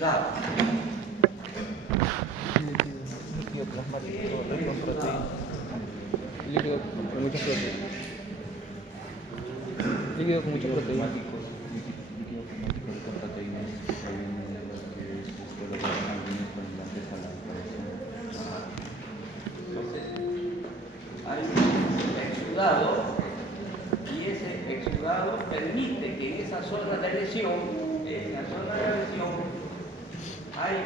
exudado. Líquido plasmático con proteína. Líquido con muchas proteínas. Líquido con muchas proteínas. Líquido plasmático rico en proteínas que proviene de lo que es los vasos sanguíneos colindantes a la operación. Entonces, hay un exudado y ese exudado permite que en esa zona de lesión, hay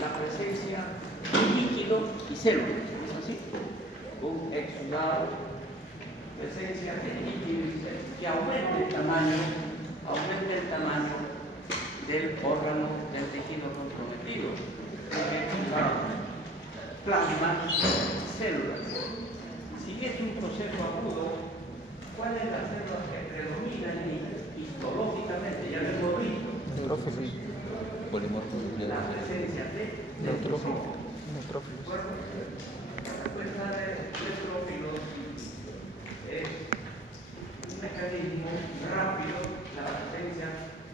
la presencia de líquido y células. ¿Es así? Un exudado, presencia de líquido y células, que aumente el tamaño del órgano del tejido comprometido. El exudado, plasma, células. Si es un proceso agudo, ¿cuáles son las células que predominan histológicamente? Ya lo hemos visto. Neutrófilos. Polimorfos de La presencia de neutrófilos. La respuesta de neutrófilos es un mecanismo rápido de la presencia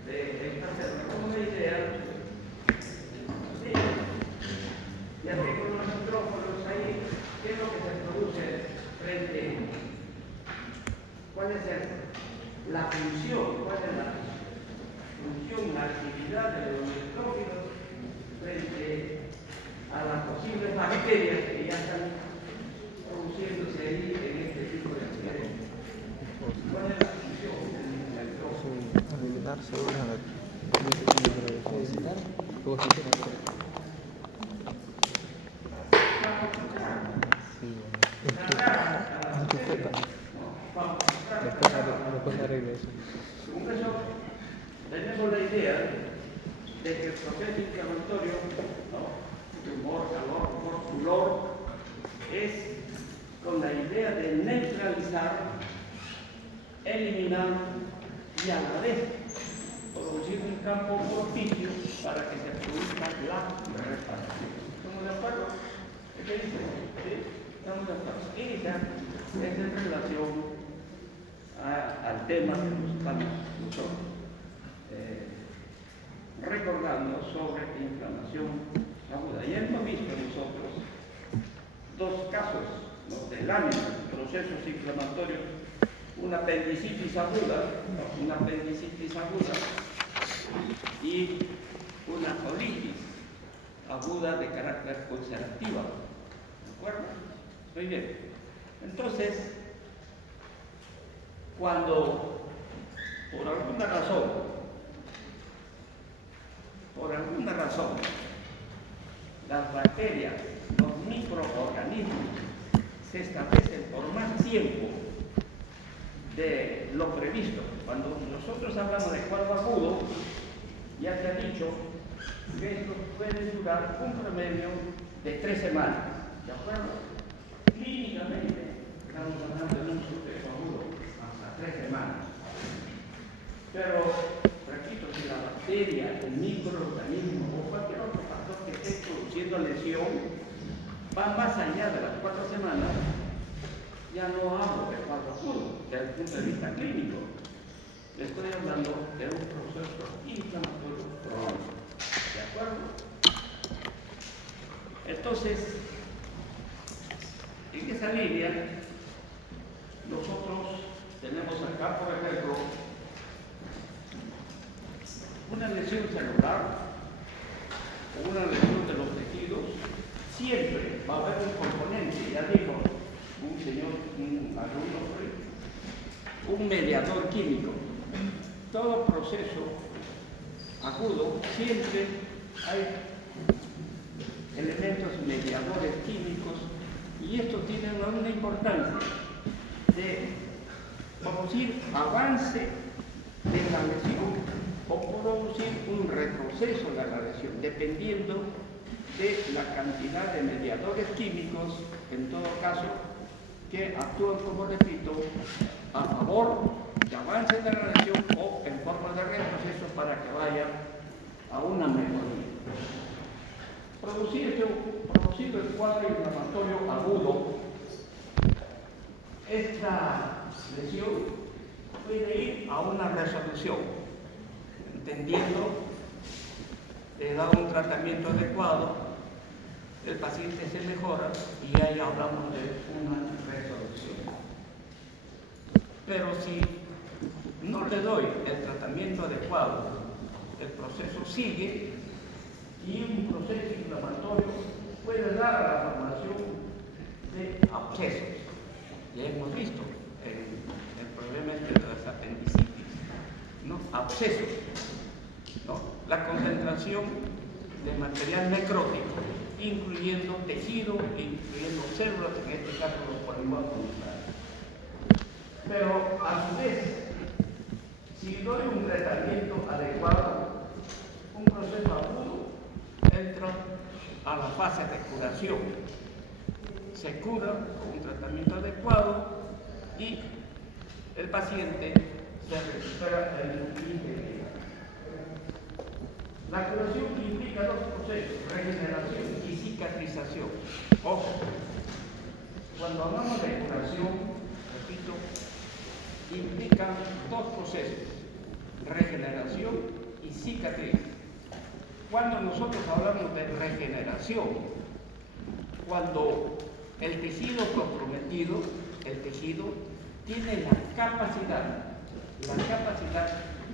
de esta célula. Como una idea, sí, ya tengo los neutrófilos ahí. ¿Qué es lo que se produce frente? ¿Cuál es la función? ¿Cuál es la función, la actividad de los neutrófilos frente a las posibles bacterias que ya están produciéndose ahí en este tipo de actividades? ¿Cuál es la función del neutrófilo? Eliminar células después arregla eso. Con eso tenemos la idea de que el proceso inflamatorio, tumor, calor, dolor, es con la idea de neutralizar, eliminar y a la vez producir un campo propicio para que se produzca la reparación. ¿Estamos de acuerdo? ¿Qué dice? ¿Sí? Estamos de acuerdo. Esa es en relación al tema que nos estamos nosotros recordando sobre inflamación aguda. Ya hemos visto nosotros dos casos, ¿no?, de láminas, procesos inflamatorios, una apendicitis aguda y una colitis aguda de carácter ulcerativa. ¿De acuerdo? Muy bien. Entonces, cuando por alguna razón, las bacterias, los microorganismos se establecen por más tiempo de lo previsto. Cuando nosotros hablamos de cuadro agudo, ya se ha dicho que esto puede durar un promedio de 3 semanas. ¿De acuerdo? Clínicamente estamos hablando de un suceso agudo hasta 3 semanas. Pero, repito, si la bacteria, el microorganismo o cualquier otro factor que esté produciendo lesión va más allá de las 4 semanas, ya no hablo de cuadro agudo desde el punto de vista clínico. Le estoy hablando de un proceso inflamatorio crónico. ¿De acuerdo? Entonces, en esa línea, nosotros tenemos acá, por ejemplo, una lesión celular o una lesión de los tejidos. Siempre va a haber un componente, ya dijo un alumno, un mediador químico. Todo proceso agudo siempre hay elementos mediadores químicos y esto tiene una importancia de producir avance de la lesión o producir un retroceso de la lesión, dependiendo de la cantidad de mediadores químicos, en todo caso, que actúan, como repito, a favor de avance de la lesión o en forma de retroceso para que vaya a una mejoría. Producido el cuadro inflamatorio agudo, esta lesión puede ir a una resolución, entendiendo le da un tratamiento adecuado, el paciente se mejora y ahí hablamos de una resolución. Pero si no le doy el tratamiento adecuado, el proceso sigue y un proceso inflamatorio puede dar a la formación de abscesos. Ya hemos visto el problema de las apendicitis, ¿no? Abscesos, ¿no? La concentración de material necrótico, incluyendo tejido, incluyendo células, en este caso los polimorfos. Pero a su vez, si doy un tratamiento adecuado, un proceso agudo entra a la fase de curación. Se cura con un tratamiento adecuado y el paciente se recupera en su integridad. La curación implica dos procesos, regeneración y cicatrización. Ojo, cuando hablamos de curación, repito, implica dos procesos, regeneración y cicatriz. Cuando nosotros hablamos de regeneración, cuando el tejido comprometido, el tejido, tiene la capacidad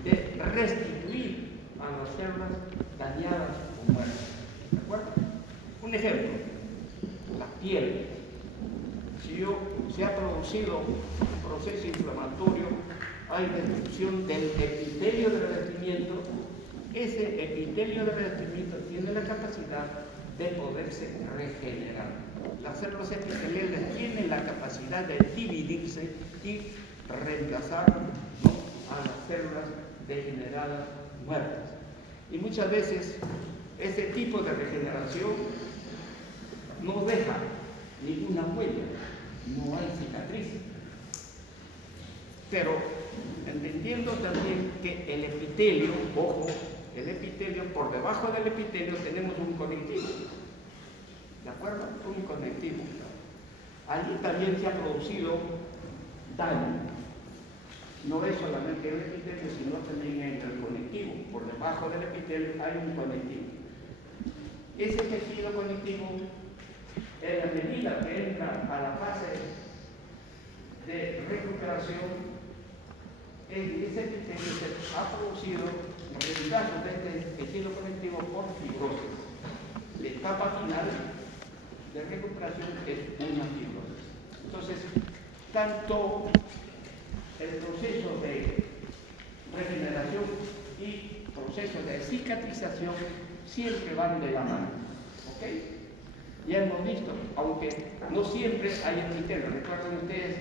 de restituir a las células dañadas o muertas. ¿De acuerdo? Un ejemplo, la piel. Si se ha producido un proceso inflamatorio, hay destrucción del epitelio de revestimiento. Ese epitelio de revestimiento tiene la capacidad de poderse regenerar. Las células epiteliales tienen la capacidad de dividirse y reemplazar, ¿no?, a las células degeneradas muertas. Y muchas veces ese tipo de regeneración no deja ninguna huella, no hay cicatriz. Pero entendiendo también que el epitelio, ojo, el epitelio, por debajo del epitelio tenemos un conectivo. ¿De acuerdo? Un conectivo. Allí también se ha producido daño. No es solamente el epitelio, sino también en el conectivo. Por debajo del epitelio hay un conectivo. Ese tejido conectivo, en la medida que entra a la fase de recuperación, ese epitelio se ha producido reemplazo de este tejido conectivo por fibrosis. La etapa final de recuperación es una fibrosis. Entonces, tanto el proceso de regeneración y proceso de cicatrización siempre van de la mano. ¿Ok? Ya hemos visto, aunque no siempre hay epitelio. Recuerden ustedes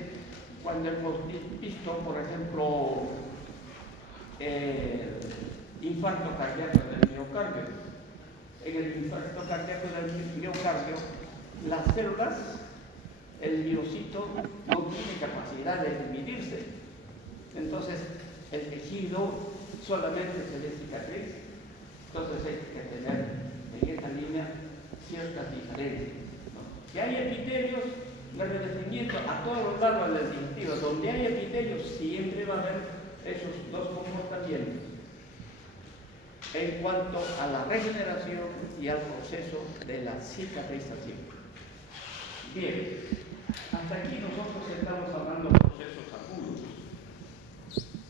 cuando hemos visto, por ejemplo, infarto cardíaco del miocardio. En el infarto cardíaco del miocardio, las células, el miocito, no tiene capacidad de dividirse. Entonces, el tejido solamente se ve cicatriz. Entonces, hay que tener en esta línea ciertas diferencias, ¿no? Que hay epitelios de revestimiento a todos los lados del digestivo. Donde hay epitelios, siempre va a haber esos dos comportamientos en cuanto a la regeneración y al proceso de la cicatrización. Bien, hasta aquí nosotros estamos hablando de procesos agudos,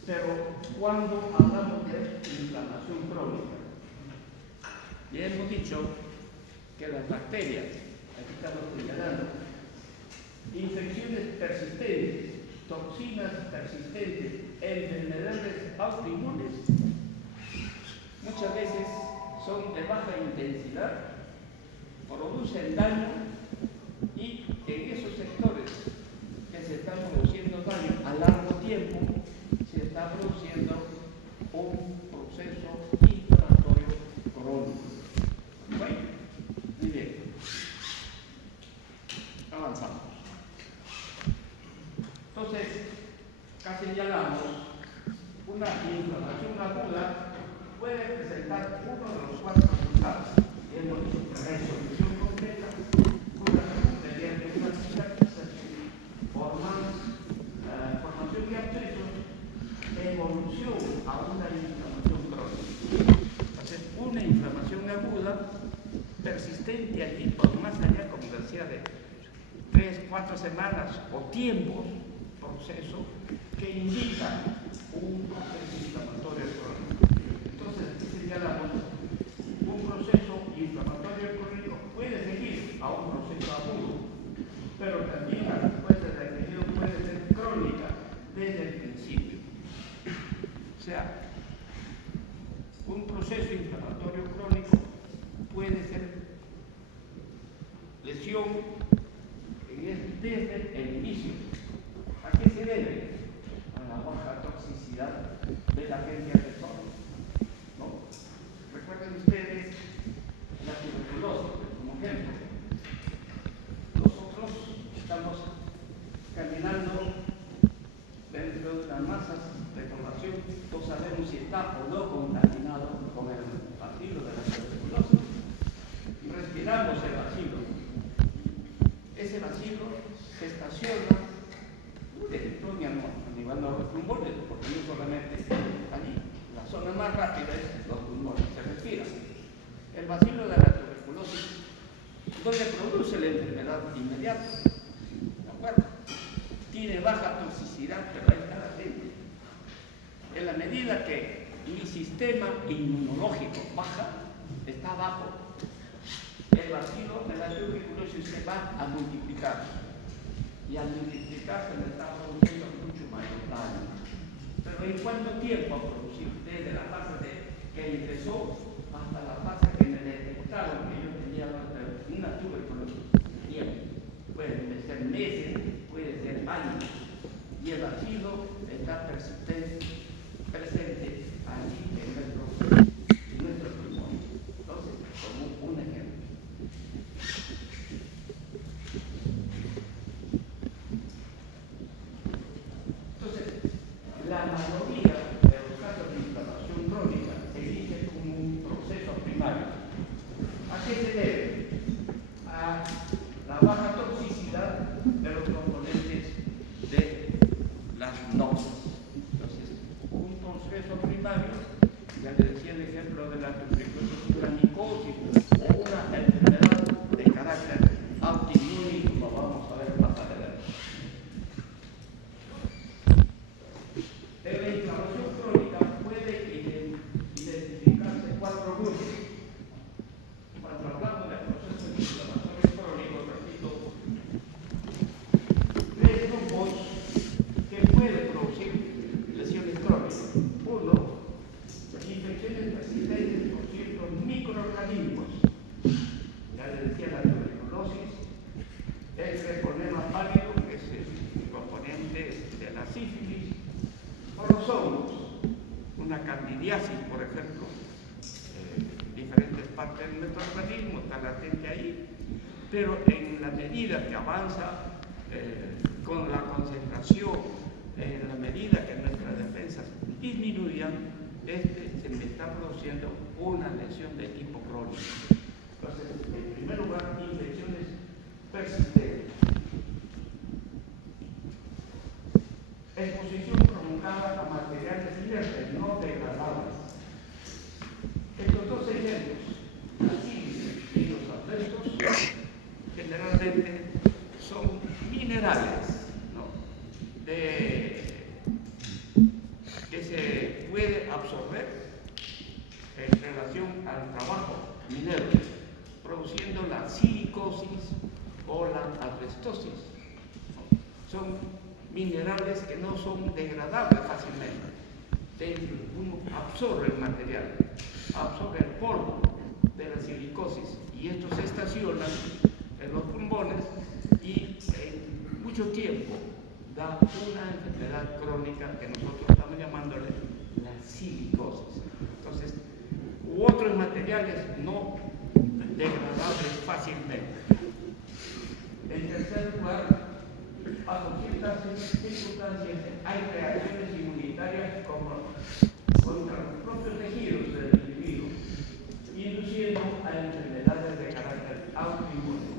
pero cuando hablamos de inflamación crónica, ya hemos dicho que las bacterias, aquí estamos señalando, infecciones persistentes, toxinas persistentes, enfermedades autoinmunes, muchas veces son de baja intensidad, producen daño y en esos sectores que se están produciendo daño a largo tiempo se está produciendo un proceso inflamatorio crónico. ¿Bueno? Muy bien. Avanzamos. Entonces, casi señalamos una inflamación aguda puede presentar uno de los cuatro resultados. Hemos dicho resolución completa, curación mediante una cicatrización, formación de abscesos, evolución a una inflamación crónica. Entonces, una inflamación persistente allí por más allá, como decía, de 3, 4 semanas o tiempos, proceso, que indica un proceso inflamatorio crónico. Entonces, aquí señalamos un proceso inflamatorio crónico puede seguir a un proceso agudo, pero también la respuesta del tejido puede ser crónica desde el principio. O sea, un proceso inflamatorio crónico puede ser lesión desde el inicio. ¿A qué se debe? A la baja toxicidad del agente agresor, ¿no? Recuerden ustedes la tuberculosis como ejemplo. Nosotros estamos caminando dentro de unas masas de población, no sabemos si está o no contaminado con el bacilo de la tuberculosis. Respiramos el bacilo. Ese bacilo se estaciona a nivel de los pulmones, porque no solamente allí, la zona más rápida es los pulmones, se respira. El bacilo de la tuberculosis, donde produce la enfermedad inmediata, ¿de acuerdo? Tiene baja toxicidad, pero está latente. En la medida que mi sistema inmunológico baja, está bajo, el bacilo de la tuberculosis se va a multiplicar. Y al multiplicarse le está produciendo mucho mayor daño. Pero ¿en cuánto tiempo ha producido? Desde la fase que ingresó hasta la fase que me detectaron que yo tenía una tuberculosis. Pueden ser meses, puede ser años. Y el bacilo está presente allí en nuestro pulmón. Entonces, como un ejemplo. La mayoría de los casos de inflamación crónica se elige como un proceso primario. ¿A qué se debe? A la baja toxicidad de los componentes de las noxas. Entonces, un proceso primario, ya le decía el ejemplo de la tuberculosis, una micosis o una enfermedad de carácter autoinmune, como vamos a ver más adelante. En la inflamación crónica puede identificarse 4 grupos. Cuando hablamos del proceso de inflamación crónica, repito, 3 grupos que pueden producir lesiones crónicas. 1, infecciones persistentes por ciertos microorganismos. Ya les decía la tuberculosis, el treponema pálido, que es el componente de la sífilis, o los hongos, una candidiasis, por ejemplo, diferentes partes de nuestro organismo está latente ahí, pero en la medida que avanza con la concentración, en la medida que nuestras defensas disminuyan, se me está produciendo una lesión de tipo crónico. Entonces, en primer lugar, infecciones persistentes. Exposición prolongada a materiales inertes, no degradables. Estos 2 ejemplos, la sílice y los asbestos, generalmente son minerales, ¿no? Que se puede absorber en relación al trabajo minero, produciendo la silicosis o la asbestosis, ¿no? Son minerales que no son degradables fácilmente. Uno absorbe el material, absorbe el polvo de la silicosis y estos se estacionan en los pulmones y en mucho tiempo da una enfermedad crónica que nosotros estamos llamándole la silicosis. Entonces, u otros materiales no degradables fácilmente. En tercer lugar, bajo ciertas circunstancias hay reacciones inmunitarias contra los propios tejidos del individuo, induciendo a enfermedades de carácter autoinmune,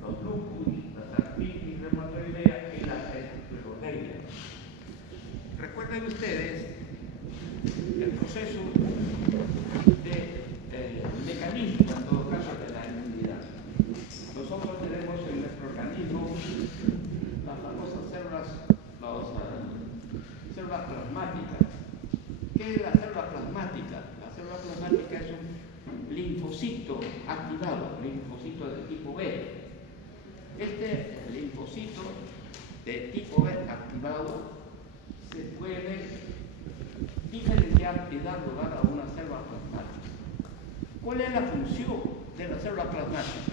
los lupus, la artritis reumatoidea y la esclerodermia. Recuerden ustedes el proceso de mecanismo, en todo caso, de la inmunidad. Nosotros tenemos en nuestro organismo las famosas células, células plasmáticas. ¿Qué es la célula plasmática? La célula plasmática es un linfocito activado, linfocito de tipo B. Este linfocito de tipo B activado se puede diferenciar y dar lugar a una célula plasmática. ¿Cuál es la función de la célula plasmática?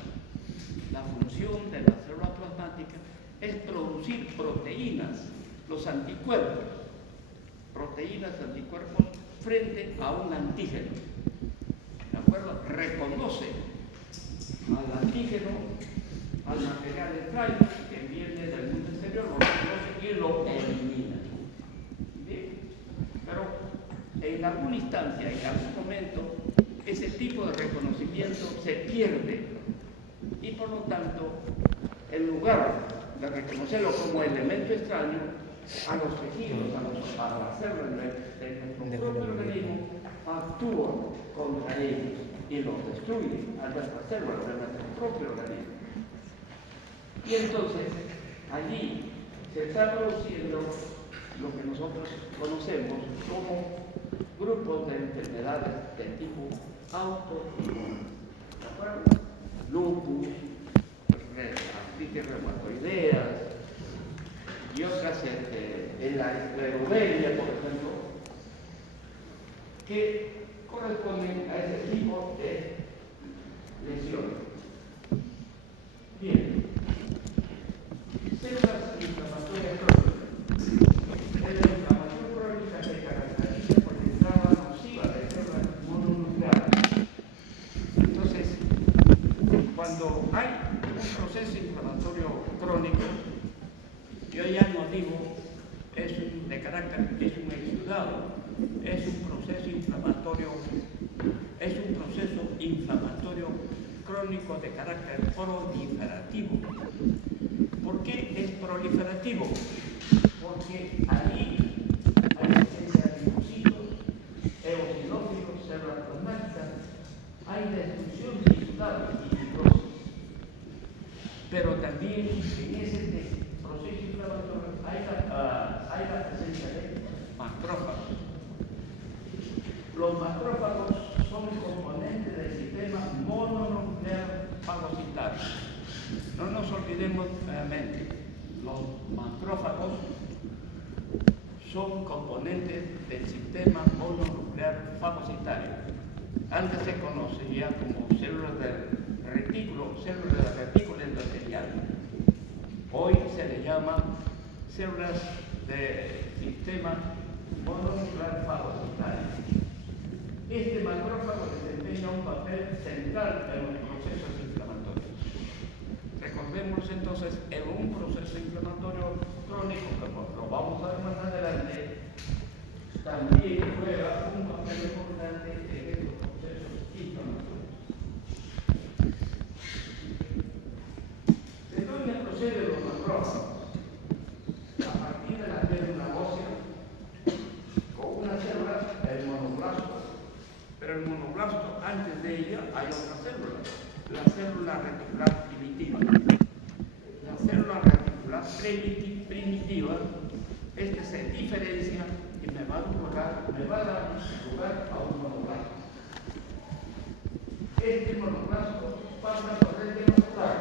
La función de la célula plasmática es producir proteínas, los anticuerpos, proteínas, anticuerpos frente a un antígeno. ¿De acuerdo? Reconoce al antígeno, al material extraño que viene del mundo exterior, lo reconoce y lo elimina. ¿Bien? Pero en alguna instancia, en algún momento, ese tipo de reconocimiento se pierde y por lo tanto, en lugar de reconocerlo como elemento extraño, a los tejidos, a las células de nuestro propio organismo, actúa contra ellos y los destruye a nuestras células de nuestro propio organismo. Y entonces, allí se está produciendo lo que nosotros conocemos como grupos de enfermedades de tipo autoinmune. ¿De acuerdo? Lupus, artritis reumatoideas y otras, en la esclerodermia, por ejemplo, que corresponden a ese tipo de lesiones. Bien. Células inflamatorias crónicas. Es la inflamación crónica que caracteriza por la entrada nociva de células mononucleares. Entonces, cuando hay un proceso inflamatorio crónico, yo ya no digo es un exudado, es un proceso inflamatorio crónico de carácter proliferativo. ¿Por qué es proliferativo? Porque ahí hay presencia de linfocitos, eosinófilos, células plasmáticas, hay destrucción tisular y fibrosis. Pero también en ese proceso inflamatorio hay la presencia de macrófagos. Los macrófagos son componentes del sistema mononuclear fagocitario. No nos olvidemos nuevamente, los macrófagos son componentes del sistema mononuclear fagocitario. Antes se conocía como células del retículo, células de retículo endotelial. Hoy se le llama células del sistema mononuclear fagocitario. Este macrófago desempeña un papel central en los procesos inflamatorios. Recordemos entonces, en un proceso inflamatorio crónico, como lo vamos a ver más adelante, también juega un papel importante en estos procesos inflamatorios. ¿De dónde proceden los macrófagos? A partir de la médula ósea, con una célula, el monoblasto. Pero el monoblasto, antes de ella, hay otra célula, la célula reticular primitiva. La célula reticular primitiva, se diferencia y me va a dar lugar a un monoblasto. Este monoblasto pasa por el vascular,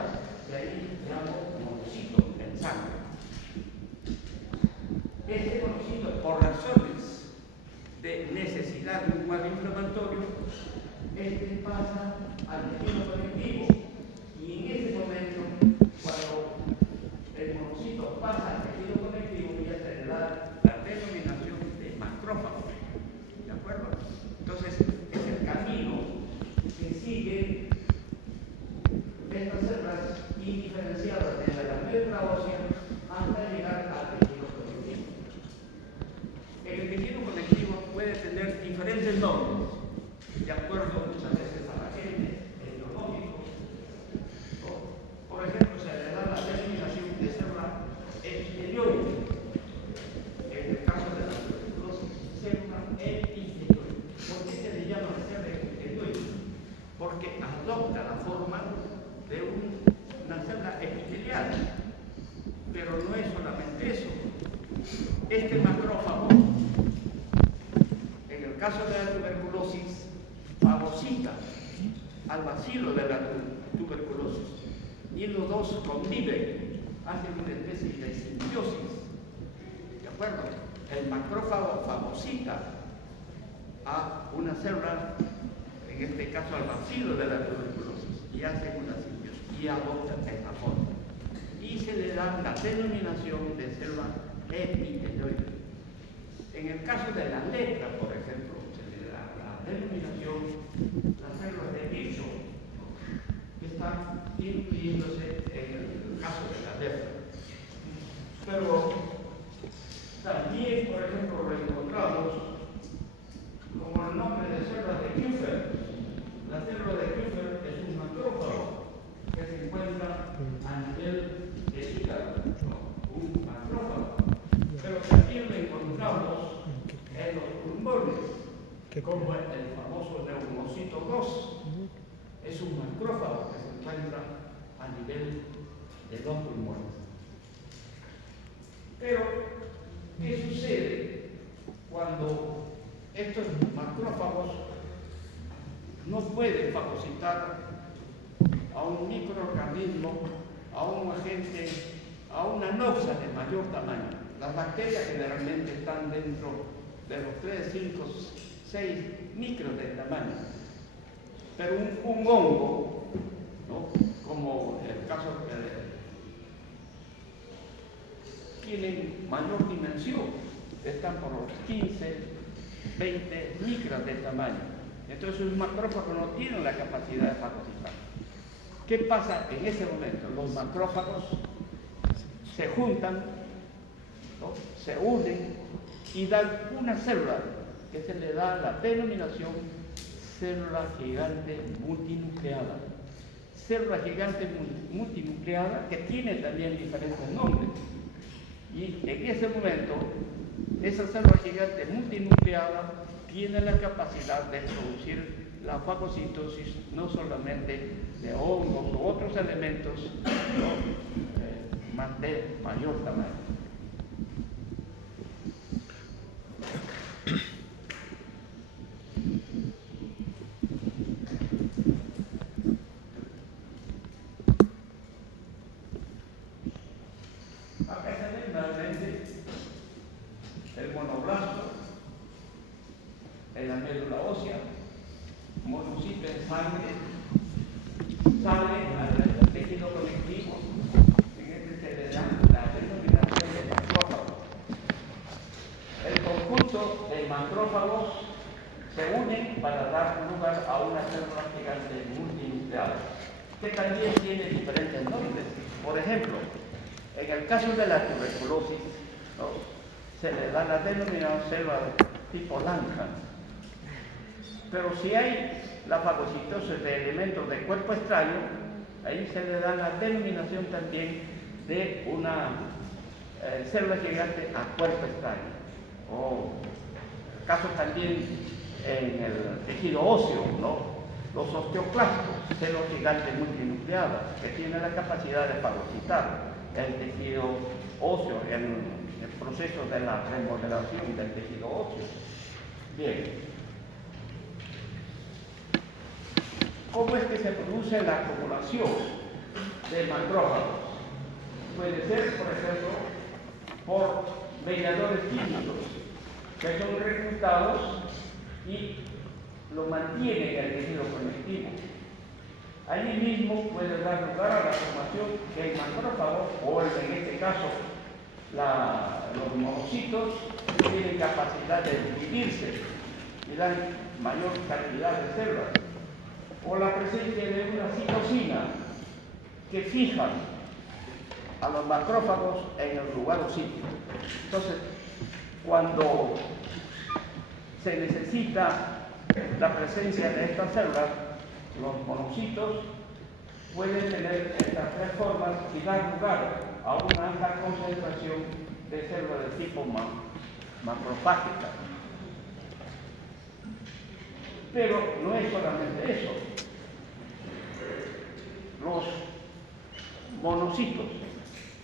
y ahí llamo monocito en sangre. Este monocito, por razones de necesidad de un cuadro inflamatorio, pasa al tejido conectivo, y en ese momento, cuando el monocito pasa al tejido conectivo, ya se le da la denominación de macrófago. ¿De acuerdo? Entonces, es el camino que sigue estas células indiferenciadas desde la médula ósea hasta llegar al tejido conectivo. El tejido conectivo puede tener diferentes nombres, de acuerdo muchas veces a la gente, etiológico. Por ejemplo, se le da la denominación de célula epitelioide. En el caso de la tuberculosis, célula epitelioide. ¿Por qué se le llama célula epitelioide? adopta la forma de una célula epitelial. Pero no es solamente eso. Este macrófago, en el caso de la tuberculosis, fagocita al bacilo de la tuberculosis. Y los dos conviven, hacen una especie de simbiosis. ¿De acuerdo? El macrófago fagocita a una célula, en este caso al bacilo de la tuberculosis, y hacen una simbiosis y adoptan esta forma. Y se le da la denominación de célula epitelioide. En el caso de la letra, por ejemplo, se le da la denominación las células de Virchow, que están incluyéndose en el caso de la letra. Pero también, por ejemplo, lo encontramos como el nombre de células de Kupffer. La célula de Kupffer es un macrófago que se encuentra a nivel de hígado, un macrófago. Pero también lo encontramos en los pulmones, como el famoso neumocito 2. Es un macrófago que se encuentra a nivel de los pulmones. Pero, ¿qué sucede cuando estos macrófagos no pueden fagocitar a un microorganismo, a un agente, a una noxa de mayor tamaño? Las bacterias generalmente están dentro de los 3, 5, 6 micros de tamaño. Pero un hongo, ¿no?, como el caso tienen mayor dimensión, están por los 15, 20 micras de tamaño. Entonces un macrófago no tiene la capacidad de fagocitar. ¿Qué pasa en ese momento? Los macrófagos se juntan, ¿no?, se unen y dan una célula que se le da la denominación célula gigante multinucleada. Célula gigante multinucleada que tiene también diferentes nombres. Y en ese momento, esa célula gigante multinucleada tiene la capacidad de producir la fagocitosis no solamente de hongos u otros elementos, sino más de mayor tamaño. Acá se ve nuevamente el monoblasto en la médula ósea, monocito en sangre, sale al tejido conectivo, en este se le da la denominación de macrófago. El conjunto de macrófagos se unen para dar lugar a una célula gigante multinucleada, que también tiene diferentes nombres. Por ejemplo, en el caso de la tuberculosis, ¿no?, se le da la denominación célula tipo Langhans. Pero si hay la fagocitosis de elementos de cuerpo extraño, ahí se le da la denominación también de una célula gigante a cuerpo extraño. O caso también en el tejido óseo, ¿no?, los osteoclastos, células gigantes multinucleadas, que tienen la capacidad de fagocitar el tejido óseo en el proceso de la remodelación del tejido óseo. Bien. ¿Cómo es que se produce la acumulación de macrófagos? Puede ser, por ejemplo, por mediadores químicos que son reclutados y lo mantienen en el tejido conectivo. Allí mismo puede dar lugar a la formación del macrófago, o en este caso los monocitos tienen capacidad de dividirse y dan mayor cantidad de células, o la presencia de una citosina que fija a los macrófagos en el lugar o sitio. Entonces, cuando se necesita la presencia de estas células, los monocitos pueden tener estas tres formas y dar lugar a una alta concentración de células de tipo macrofágica. Pero no es solamente eso. monocitos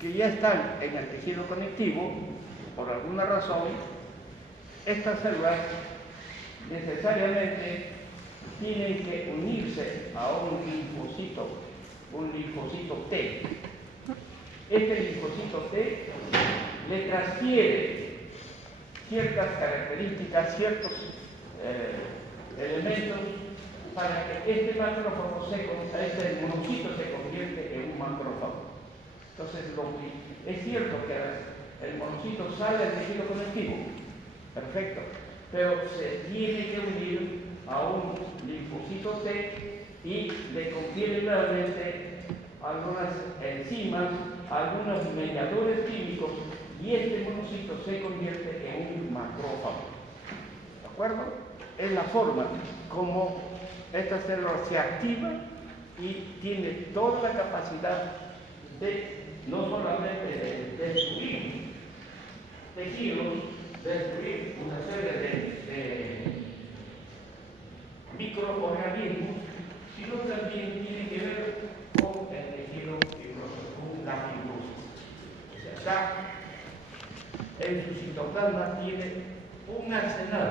que ya están en el tejido conectivo, por alguna razón, estas células necesariamente tienen que unirse a un linfocito T. Este linfocito T le transfiere ciertas características, ciertos elementos para que este este monocito se convierte en un macrófago. Entonces, es cierto que el monocito sale del tejido conectivo, perfecto, pero se tiene que unir a un linfocito T y le confiere nuevamente algunas enzimas, algunos mediadores químicos, y este monocito se convierte en un macrófago. ¿De acuerdo? Es la forma como esta célula se activa y tiene toda la capacidad de no solamente de destruir tejidos, destruir una serie de microorganismos, sino también tiene que ver con el tejido fibroso, con la fibrosis. O sea, acá en su citoplasma tiene un arsenal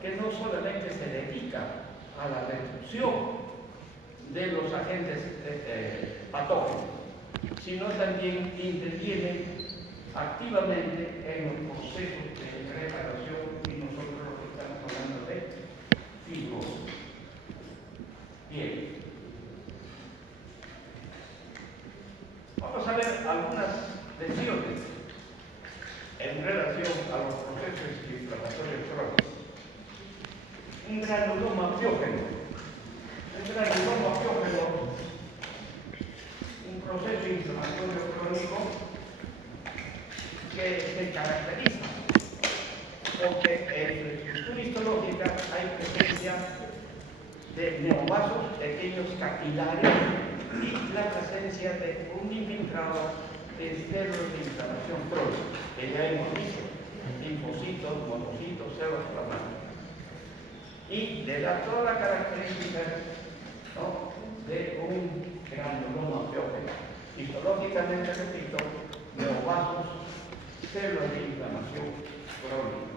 que no solamente se dedica a la destrucción de los agentes patógenos, sino también interviene activamente en los procesos de reparación, y nosotros lo que estamos hablando de fibrosis. Bien. Vamos a ver algunas lesiones en relación a los procesos inflamatorios crónicos. Un granuloma piógeno. Un granuloma piógeno, un proceso inflamatorio crónico que se caracteriza porque en su estructura histológica hay presencia de neovasos pequeños capilares y la presencia de un infiltrado de células de inflamación crónica, que ya hemos visto, linfocitos, monocitos, células plasmáticas. Y le da toda la característica, ¿no?, de un granuloma piógeno. Histológicamente, repito, neovasos, células de inflamación crónica.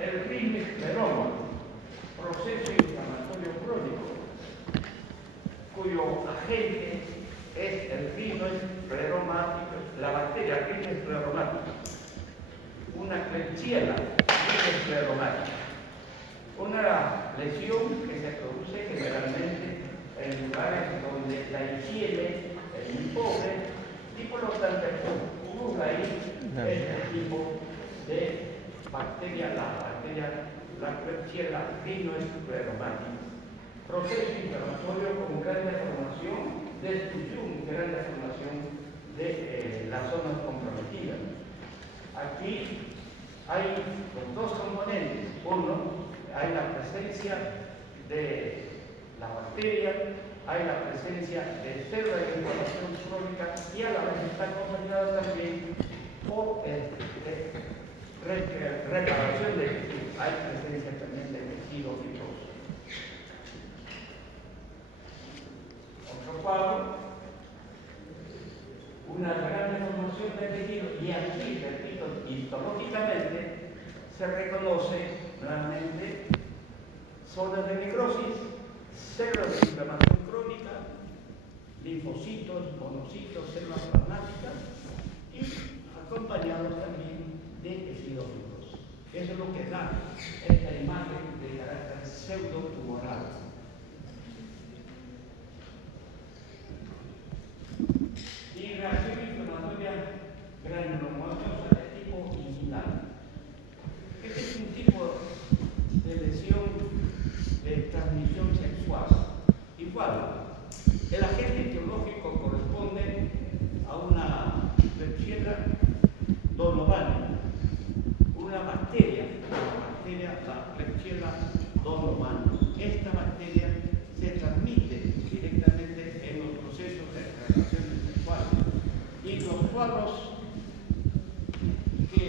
El rindoescleroma, proceso inflamatorio crónico, cuyo agente es el rindoescleromático, la bacteria rindoescleromática, una Klebsiella rindoescleromática, una lesión que se produce generalmente en lugares donde la higiene es muy pobre y por lo tanto ocurre ahí este tipo de bacteria, la Klebsiella rindoescleromática. Proceso inflamatorio con gran deformación, destrucción y gran deformación de las zonas comprometidas. Aquí hay los dos componentes. Uno, hay la presencia de la bacteria, hay la presencia de células de inflamación crónica y a la vez está acompañada también por reparación de tejido. Hay presencia también de tejido fibroso. Otro cuadro, una gran deformación del tejido, y aquí, repito, histológicamente se reconoce nuevamente zonas de necrosis, células de inflamación crónica, linfocitos, monocitos, células plasmáticas y acompañados también de tejido fibroso. Eso es lo que da esta imagen de carácter pseudotumoral. Y reacción inflamatoria granulomatosa de tipo inguinal. Este es un tipo de lesión de transmisión sexual. Igual, el agente etiológico corresponde a una Klebsiella donovani, una bacteria, la Klebsiella donovani. Esta bacteria se transmite directamente en los procesos de relaciones sexuales. Y los cuadros que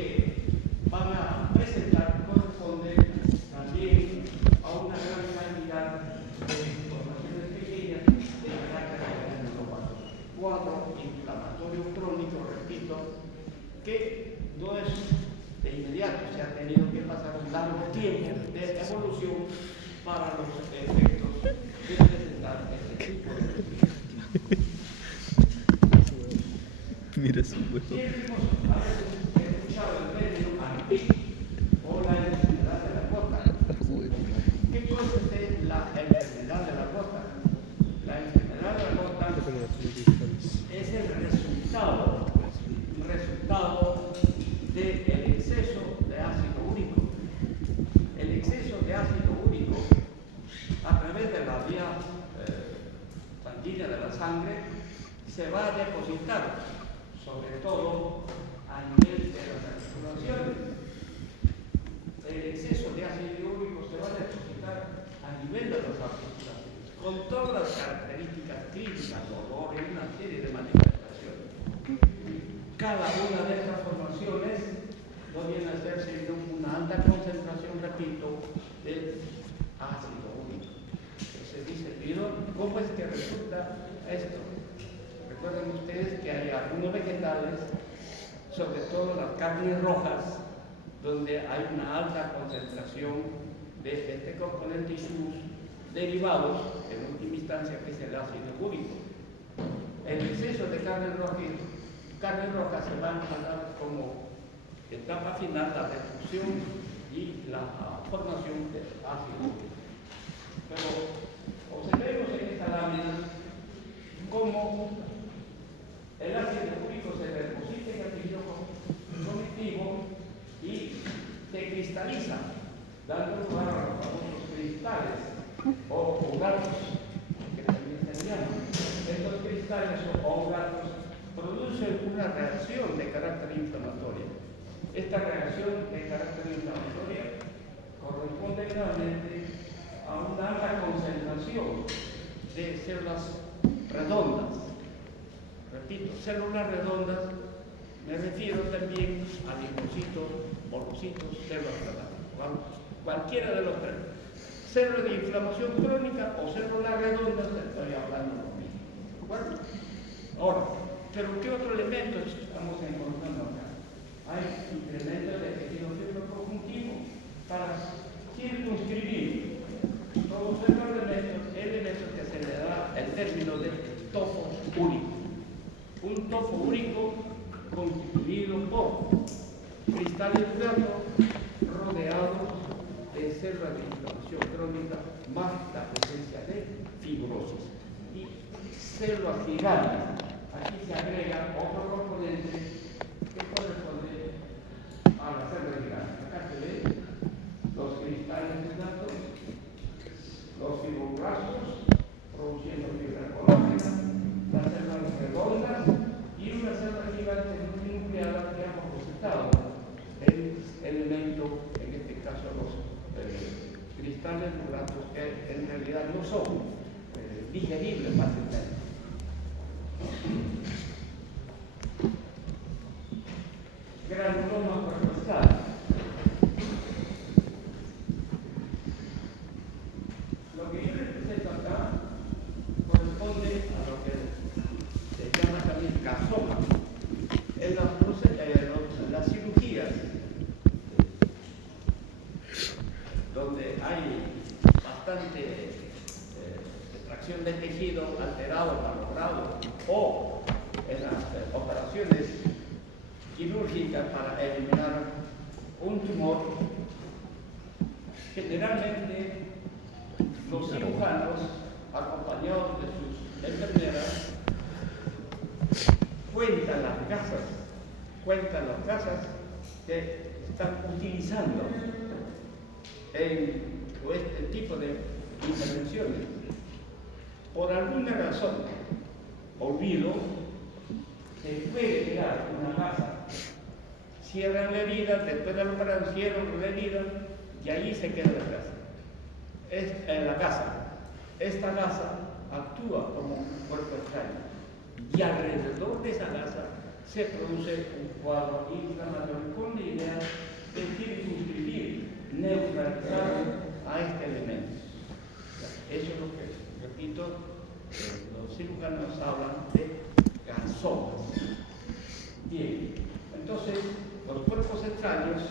van a presentar corresponden también a una gran cantidad de informaciones pequeñas de carácter granulomatoso. tiempo de evolución para los efectos de presentar este tipo de Mira su huevo. siempre hemos a veces escuchado el término antic o la enfermedad de la gota. ¿Qué cosa es la enfermedad de la gota? La enfermedad de la gota es el resultado del exceso de ácido úrico. El exceso de ácido úrico a través de la vía sanguínea de la sangre se va a depositar, sobre todo a nivel de las articulaciones. El exceso de ácido úrico se va a depositar a nivel de las articulaciones, con todas las características clínicas, dolor y una serie de manifestaciones. Cada una de estas formaciones no viene a ser sino una alta concentración, repito, de ácido úrico. Se dice, pero ¿cómo es que resulta esto? Recuerden ustedes que hay algunos vegetales, sobre todo las carnes rojas, donde hay una alta concentración de este componente y sus derivados, en última instancia, que es el ácido úrico. El exceso de carne roja se va a dar como etapa final la reducción y la formación de ácido úrico. Pero observemos en esta lámina cómo el ácido úrico se deposita en el tejido conectivo y se cristaliza, dando lugar a los famosos cristales o gatos, que también se llaman. Estos cristales o gatos producen una reacción de carácter inflamatorio. Esta reacción de carácter inflamatoria corresponde claramente a una alta concentración de células redondas. Repito, células redondas, me refiero también a linfocitos, monocitos, células redondas. Cualquiera de los tres. Células de inflamación crónica o células redondas, estoy hablando lo mismo. ¿De acuerdo? Ahora, ¿pero qué otro elemento estamos encontrando acá? Hay incrementos de tejido fibroconjuntivo para circunscribir todos estos elementos que se le da el término de tofo úrico. Un tofo úrico constituido por cristales gratos rodeados de células de inflamación crónica más la presencia de fibrosis y células gigantes. Aquí se agrega otro componente que corresponde a la célula gigante. Acá se ve los cristales gratos, los fibroblastos produciendo fibra colágena, las células redondas y una célula gigante multinucleada que ha depositado el elemento, en este caso los cristales gratos, que en realidad no son digeribles fácilmente. Granuloma corpuscular. Lo que yo les presento acá corresponde a lo que se llama también casoma. En las cirugías, donde hay bastante extracción de tejido alterado, malogrado, o en las operaciones quirúrgicas para eliminar un tumor, generalmente los cirujanos, acompañados de sus enfermeras, cuentan las gasas que están utilizando en este tipo de intervenciones. Por alguna razón, olvido, se puede quedar una gasa, cierran la herida, después de la operación cierran la herida y ahí se queda la gasa. Esta gasa actúa como un cuerpo extraño y alrededor de esa gasa se produce un cuadro inflamatorio con la idea de circunscribir, neutralizar a este elemento. Eso es lo que, repito, los cirujanos hablan de gasomas. Bien, entonces los cuerpos extraños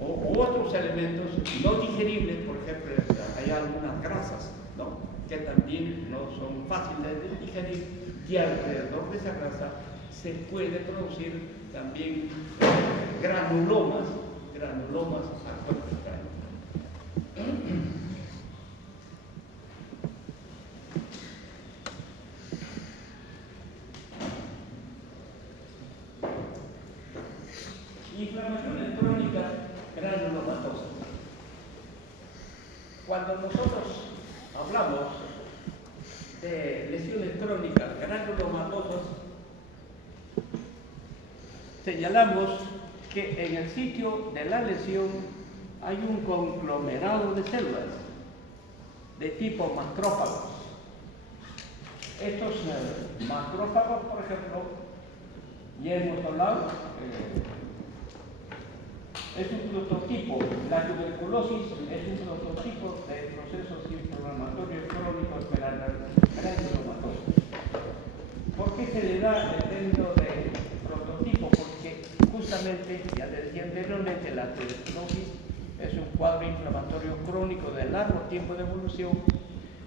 o otros otros elementos no digeribles, por ejemplo, hay algunas grasas, ¿no?, que también no son fáciles de digerir, y alrededor de esa grasa se puede producir también granulomas a cuerpo extraño. Inflamaciones crónicas granulomatosas. Cuando nosotros hablamos de lesiones crónicas granulomatosas, señalamos que en el sitio de la lesión hay un conglomerado de células de tipo macrófagos. Estos macrófagos, por ejemplo, ya hemos hablado, es un prototipo. La tuberculosis es un prototipo de procesos inflamatorios crónicos granulomatosos. ¿Por qué se le da el término de prototipo? Porque justamente, ya les decía anteriormente, la tuberculosis es un cuadro inflamatorio crónico de largo tiempo de evolución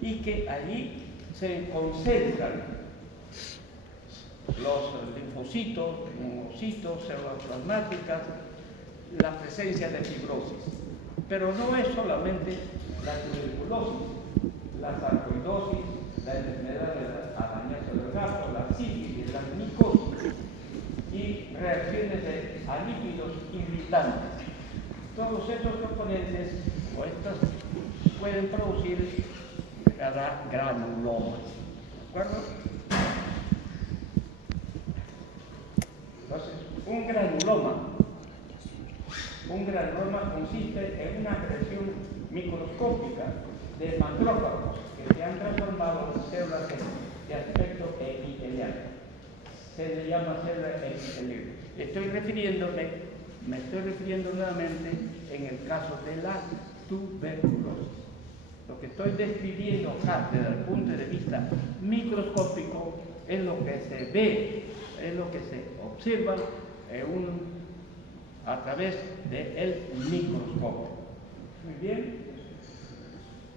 y que allí se concentran los linfocitos, monocitos, células plasmáticas, la presencia de fibrosis. Pero no es solamente la tuberculosis, la sarcoidosis, la enfermedad del arañazo del gato, la sífilis, la micosis y reacciones a lípidos irritantes. Todos estos componentes o estos pueden producir granulomas. ¿De acuerdo? Entonces, un granuloma consiste en una agresión microscópica de macrófagos que se han transformado en células de aspecto epitelial. Se le llama célula epitelial. Me estoy refiriendo nuevamente en el caso de la tuberculosis. Lo que estoy describiendo acá desde el punto de vista microscópico es lo que se ve, es lo que se observa a través del microscopio. Muy bien.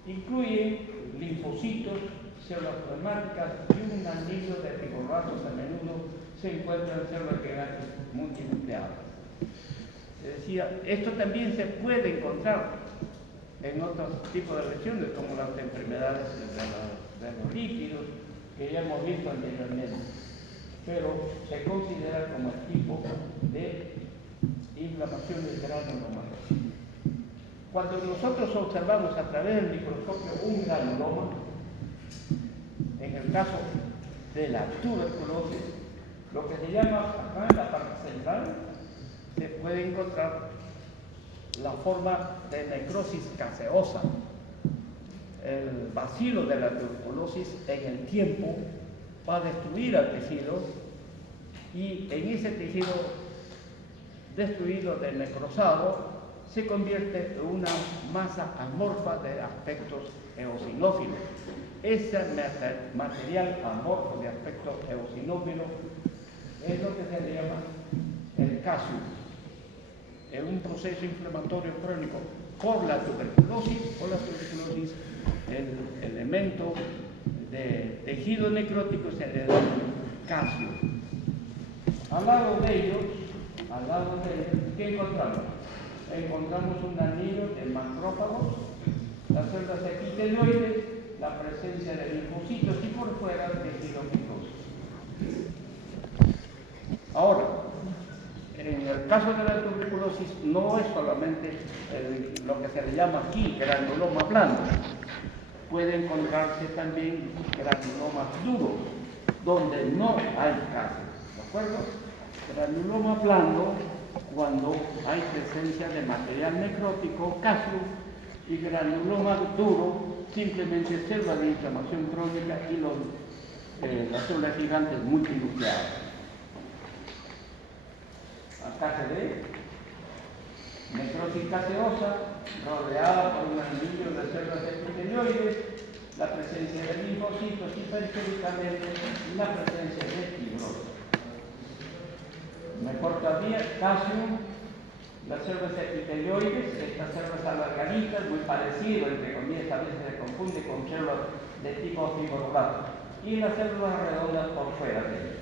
Incluye linfocitos, células plasmáticas y un anillo de fibroblástos. A menudo se encuentran células gigantes multinucleadas. Decía, esto también se puede encontrar en otros tipos de lesiones, como las enfermedades de los lípidos, que ya hemos visto anteriormente, pero se considera como el tipo de inflamaciones granulomatosas. Cuando nosotros observamos a través del microscopio un granuloma, en el caso de la tuberculosis, lo que se llama acá en la parte central, se puede encontrar la forma de necrosis caseosa. El bacilo de la tuberculosis en el tiempo va a destruir al tejido y en ese tejido destruido, de necrosado, se convierte en una masa amorfa de aspectos eosinófilos. Ese material amorfo de aspecto eosinófilo es lo que se le llama el casio. En un proceso inflamatorio crónico por la tuberculosis, el elemento de tejido necrótico se le da casio. Al lado de ellos, ¿qué encontramos? Encontramos un anillo de macrófagos, las células epitelioides, la presencia de linfocitos y por fuera el tejido fibroso. Ahora, en el caso de la tuberculosis no es solamente lo que se le llama aquí granuloma blando. Puede encontrarse también granulomas duros, donde no hay casio. ¿De acuerdo? Granuloma blando cuando hay presencia de material necrótico, casio, y granuloma duro, simplemente células de inflamación crónica y las células gigantes multinucleadas. Acá se ve necrosis caseosa rodeada por un anillo de células epitelioides, la presencia de linfocitos y periféricamente la presencia de fibrosis. Mejor todavía, casio las células epitelioides, estas células alarganitas, muy parecidas, entre comillas, a veces se confunde con células de tipo fibroblasto, y las células redondas por fuera de ellas.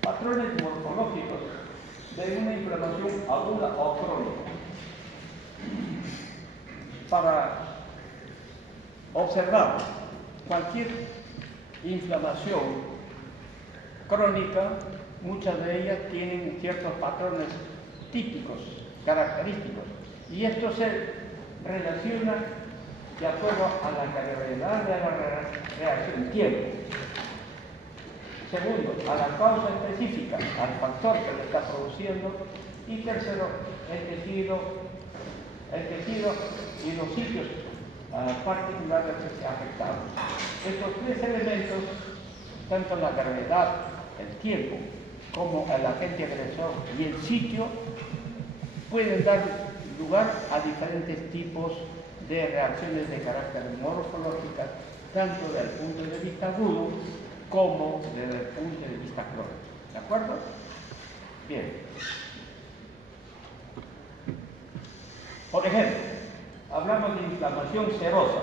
Patrones morfológicos de una inflamación aguda o crónica. Para observar cualquier inflamación crónica, muchas de ellas tienen ciertos patrones típicos, característicos, y esto se relaciona de acuerdo a la gravedad de la reacción, tiempo. Segundo, a la causa específica, al factor que lo está produciendo. Y tercero, el tejido y los sitios particulares afectados. Estos tres elementos, tanto la gravedad, el tiempo, como el agente agresor y el sitio, pueden dar lugar a diferentes tipos de reacciones de carácter morfológico, tanto desde el punto de vista agudo como desde el punto de vista crónico. ¿De acuerdo? Bien. Por ejemplo, hablamos de inflamación serosa.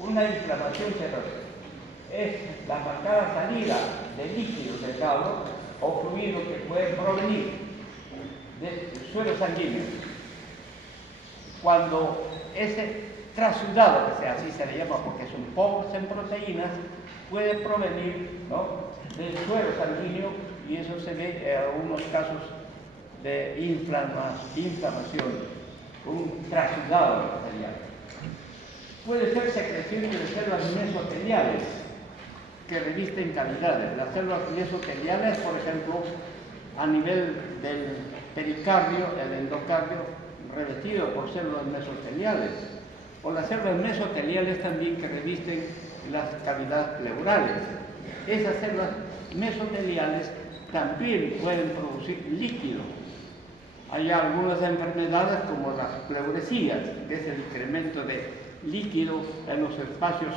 Una inflamación serosa es la marcada salida de líquido delgado o fluido que puede provenir del suelo sanguíneo. Cuando ese trasudado, que sea así se le llama porque son pobres en proteínas, puede provenir, ¿no?, del suelo sanguíneo, y eso se ve en algunos casos de inflamación, un trasudado que se llama. Puede ser secreción de células mesoteliales que revisten cavidades. Las células mesoteliales, por ejemplo, a nivel del pericardio, el endocardio, revestido por células mesoteliales, o las células mesoteliales también que revisten las cavidades pleurales. Esas células mesoteliales también pueden producir líquido. Hay algunas enfermedades como las pleuresías, que es el incremento de líquido en los espacios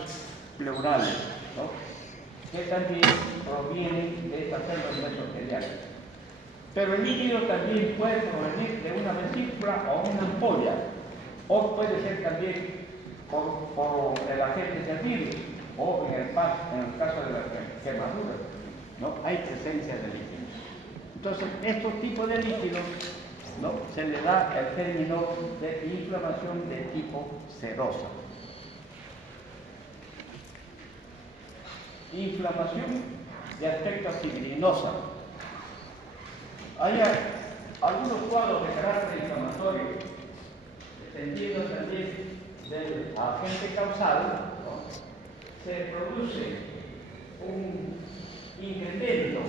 pleurales, ¿no?, que también provienen de estas células mesoteliales. Pero el líquido también puede provenir de una vesícula o una ampolla, o puede ser también por el agente servido, o en el caso de las quemaduras, ¿no?, hay presencia de líquidos. Entonces, estos tipos de líquidos, ¿no?, se le da el término de inflamación de tipo serosa. Inflamación de aspecto fibrinosa. Hay algunos cuadros de carácter inflamatorio, dependiendo también del agente causal, ¿no?, se produce un incremento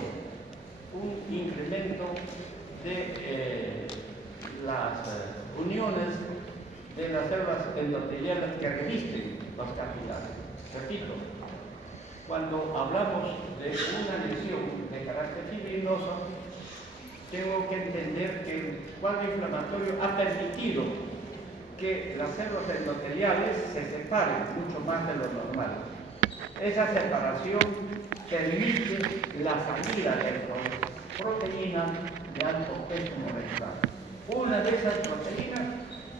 de las uniones de las células endoteliales que revisten las cavidades. Repito, cuando hablamos de una lesión de carácter fibrinoso, tengo que entender que el cuadro inflamatorio ha permitido que las células endoteliales se separen mucho más de lo normal. Esa separación permite la salida de proteínas de alto peso molecular. Una de esas proteínas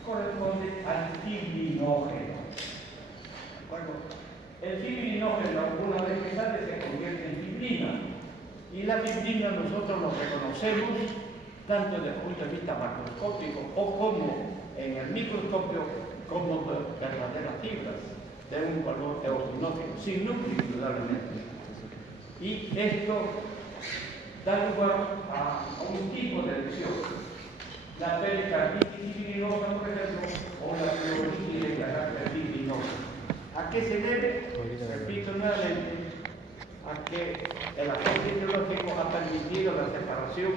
corresponde al fibrinógeno. ¿De acuerdo? El fibrinógeno, una vez que sale, se convierte en fibrina. Y la fibrina nosotros lo reconocemos tanto desde el punto de vista macroscópico o como en el microscopio como verdaderas fibras de un color eosinógeno, sin núcleo indudablemente. Y esto da lugar a un tipo de lesión. La pericarditis fibrinosa, por ejemplo, o la pleuritis de carácter fibrinosa. ¿A qué se debe? Repito nuevamente, a que el agente biológico ha permitido la separación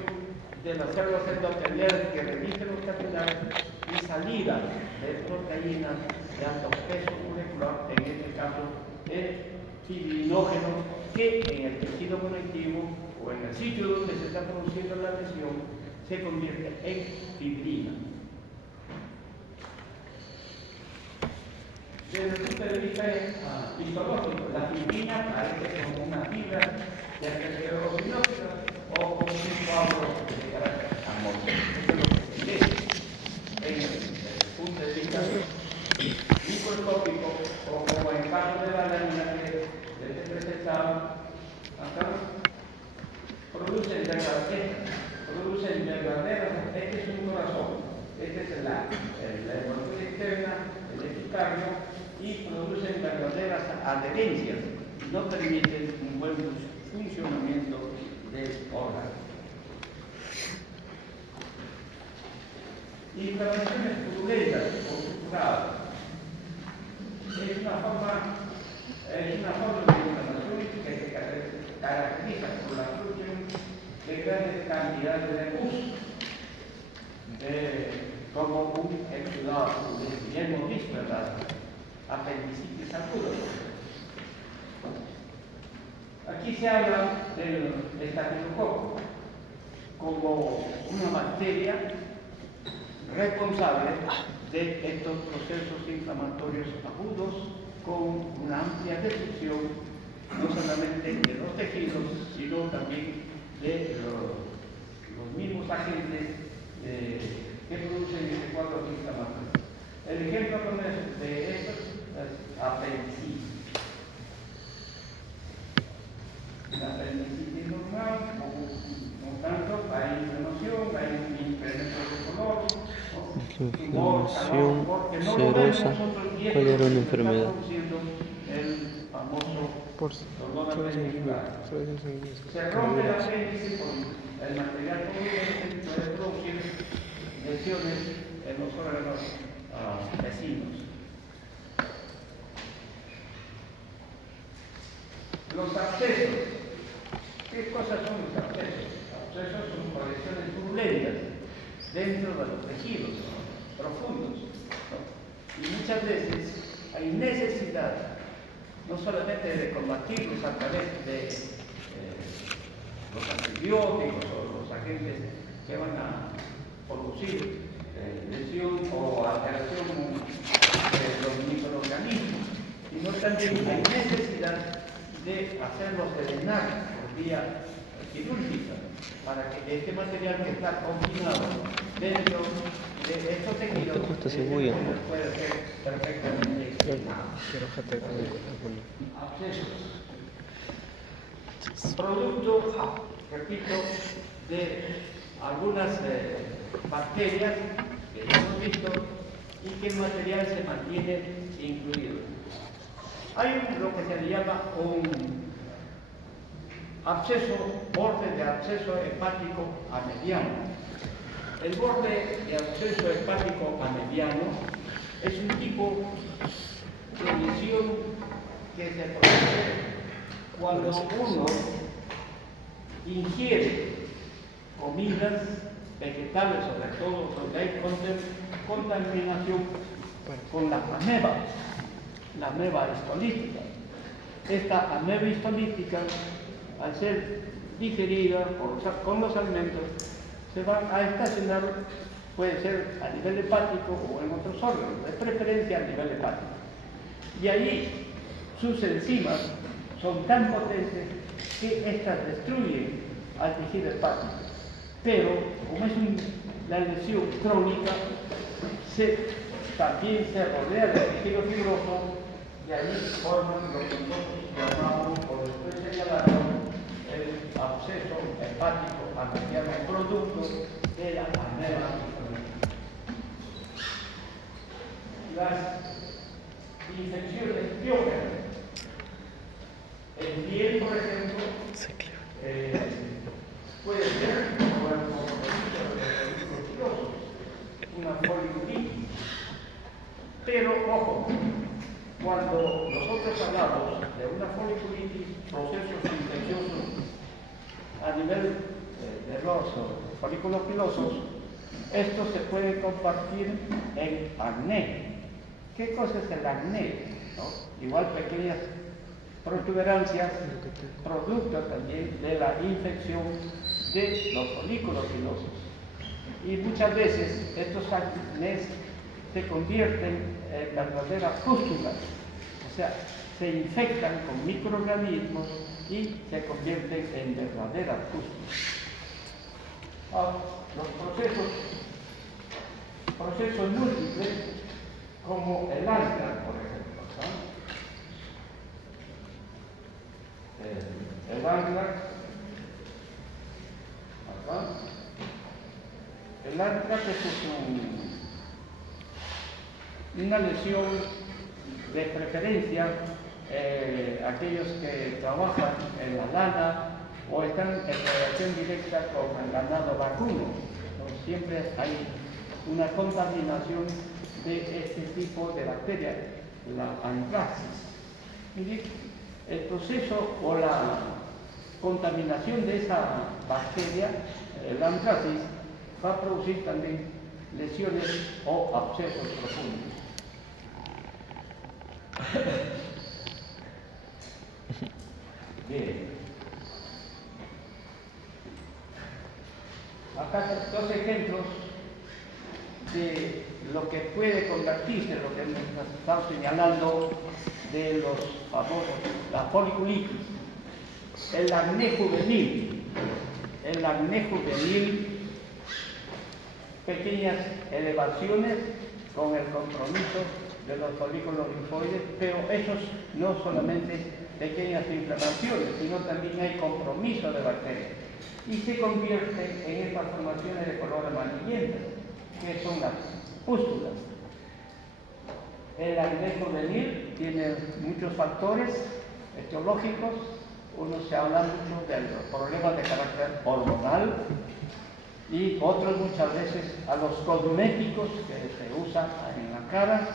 de las células endoteliales que revisten los capilares y salida de proteínas de alto peso molecular, en este caso el fibrinógeno, que en el tejido conectivo o en el sitio donde se está produciendo la lesión se convierte en fibrina. Desde el punto de vista histológico, la fibrina parece como una fibra de aspergillosis o con un cuadro de carácter amorfo. Esto es lo que se lee en el punto de vista microscópico, o como en el caso de la lámina que les he presentado acá, producen verdaderas, este es un corazón, este es la hemorragia externa, el epicardio, y producen verdaderas adherencias, no permiten un buen funcionamiento del órgano. Inflamaciones purulentas o supuradas es una forma de inflamación que se caracteriza por la producción de grandes cantidades de pus, como un exudado. Ya hemos visto la apendicitis aguda. Aquí se habla del estafilococo como una bacteria responsable de estos procesos inflamatorios agudos, con una amplia destrucción no solamente de los tejidos, sino también de los mismos agentes que producen este cuadro inflamatorio. El ejemplo de esto es apendicitis. La apendicitis normal, no tanto, hay inflamación, hay un incremento de color, inflamación serosa. ¿Cuál era una enfermedad? El famoso Por dolor apendicular. Se rompe el apéndice con el material que puede producir lesiones en los órganos vecinos. Los abscesos. ¿Qué cosas son los abscesos? Abscesos son colecciones purulentas dentro de los tejidos profundos, ¿no? Y muchas veces hay necesidad no solamente de combatirlos a través de los antibióticos o los agentes que van a producir lesión o alteración de los microorganismos, sino también hay necesidad de hacerlos drenar por vía quirúrgica para que este material que está combinado dentro de estos tejidos pueda ser perfectamente eliminado. Abscesos. Producto, repito, de algunas bacterias que ya hemos visto y que el material se mantiene incluido. Hay lo que se le llama un absceso, borde de absceso hepático a mediano. El borde de absceso hepático a mediano es un tipo de lesión que se produce cuando uno ingiere comidas vegetales, sobre todo donde hay contaminación con la ameba histolítica. Esta ameba histolítica, al ser digerida con los alimentos, se va a estacionar, puede ser a nivel hepático o en otros órganos, de preferencia a nivel hepático. Y allí sus enzimas son tan potentes que éstas destruyen al tejido hepático. Pero, como es la lesión crónica, también se rodea del tejido fibroso y allí forman lo que nosotros llamamos, o después señalamos, el absceso hepático a mediano producto de la ameba histolítica. Las infecciones biógenas. En piel, por ejemplo, puede ser una foliculitis. Pero, ojo, cuando nosotros hablamos de una foliculitis, procesos infecciosos a nivel de los folículos pilosos, estos se pueden compartir en acné. ¿Qué cosa es el acné? ¿No? Igual pequeñas protuberancias, producto también de la infección de los folículos pilosos. Y muchas veces estos acnés se convierten en verdaderas pústulas, o sea, se infectan con microorganismos y se convierten en verdaderas pústulas. Los procesos múltiples, como el ántrax, por ejemplo, ¿no? El ántrax, acá. El ántrax es una lesión de preferencia, aquellos que trabajan en la lana o están en relación directa con el ganado vacuno. Entonces, siempre hay una contaminación de este tipo de bacterias, la antraxis. Mire, el proceso o la contaminación de esa bacteria, el antraxis, va a producir también lesiones o abscesos profundos. Bien. Acá dos ejemplos de lo que puede convertirse, lo que hemos estado señalando de los famosos, la foliculitis, el acné juvenil. El acné juvenil, pequeñas elevaciones con el compromiso de los folículos linfoides, pero esos no solamente pequeñas inflamaciones, sino también hay compromiso de bacterias y se convierten en estas formaciones de color amarillento, que son las pústulas. El acné juvenil tiene muchos factores etiológicos. Uno se habla mucho de los problemas de carácter hormonal y otros muchas veces a los cosméticos que se usan en la cara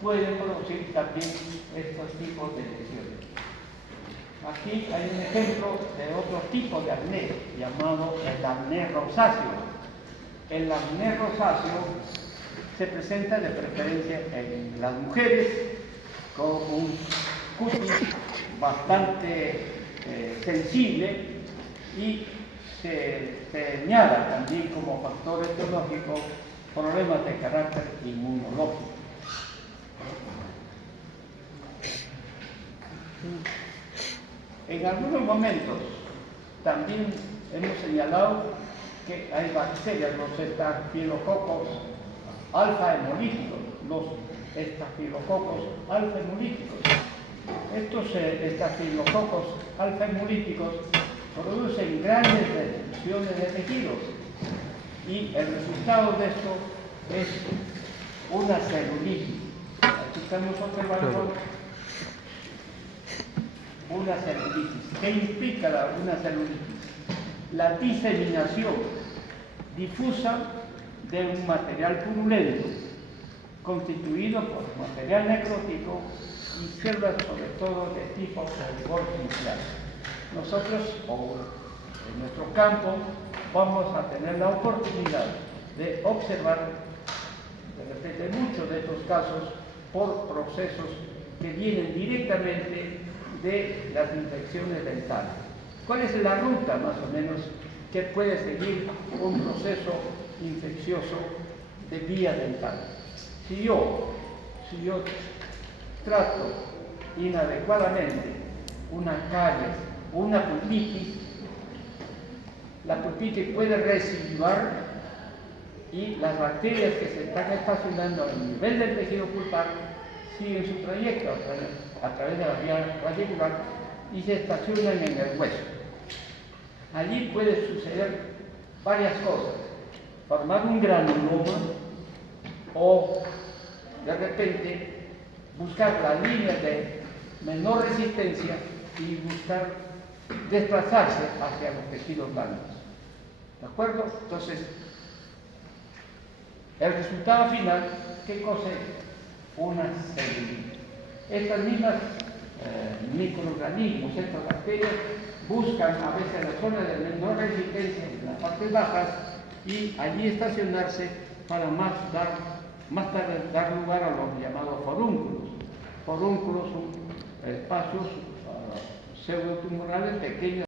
pueden producir también estos tipos de lesiones. Aquí hay un ejemplo de otro tipo de acné llamado el acné rosáceo. El acné rosáceo se presenta de preferencia en las mujeres con un cutis bastante sensible y se señala también como factor etiológico problemas de carácter inmunológico. En algunos momentos también hemos señalado que hay bacterias, los estafilococos alfa-hemolíticos, Estos estafilococos alfa-hemolíticos producen grandes destrucciones de tejidos y el resultado de esto es una celulitis. Aquí estamos observando una celulitis. ¿Qué implica una celulitis? La diseminación difusa de un material purulento constituido por material necrótico y células sobre todo de tipo inicial. Nosotros, o en nuestro campo, vamos a tener la oportunidad de observar de repente muchos de estos casos por procesos que vienen directamente de las infecciones dentales. ¿Cuál es la ruta más o menos que puede seguir un proceso infeccioso de vía dental? Si yo trato inadecuadamente una caries, una pulpitis, la pulpitis puede residuar y las bacterias que se están estacionando a nivel del tejido pulpar siguen su trayecto a través de la vía radicular y se estacionan en el hueso. Allí puede suceder varias cosas: formar un granuloma o de repente buscar la línea de menor resistencia y buscar desplazarse hacia los tejidos blandos. ¿De acuerdo? Entonces, el resultado final, ¿qué cosa es? Una celulitis. Estas mismas microorganismos, estas bacterias, buscan a veces la zona de menor resistencia en las partes bajas y allí estacionarse para más tarde dar lugar a los llamados forúnculos. Forúnculos son espacios pseudotumorales pequeños